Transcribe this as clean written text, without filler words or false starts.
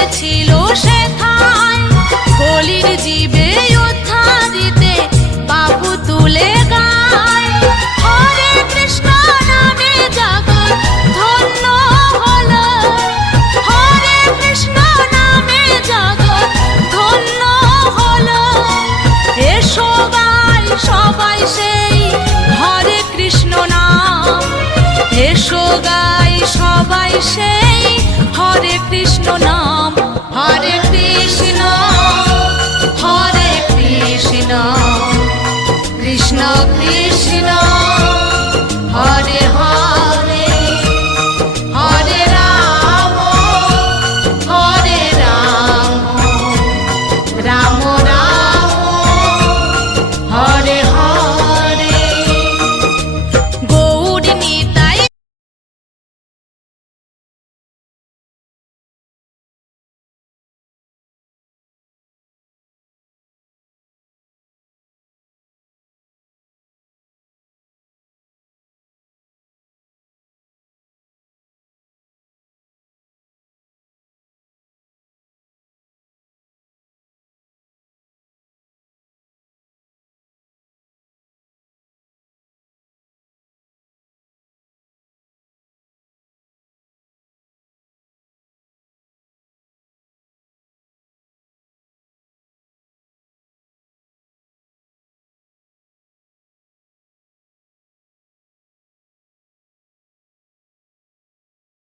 এসেছিল সেথায় কলির জীবে উদ্ধার দিতে বাবু তুলে গায়। হরে কৃষ্ণ নামে জগৎ ধন্য হলো, হরে কৃষ্ণ নামে জগৎ ধন্য হলো। এসো গাই সবাই সেই হরে কৃষ্ণ নাম, এসো গাই সবাই সেই হরে কৃষ্ণ নাম।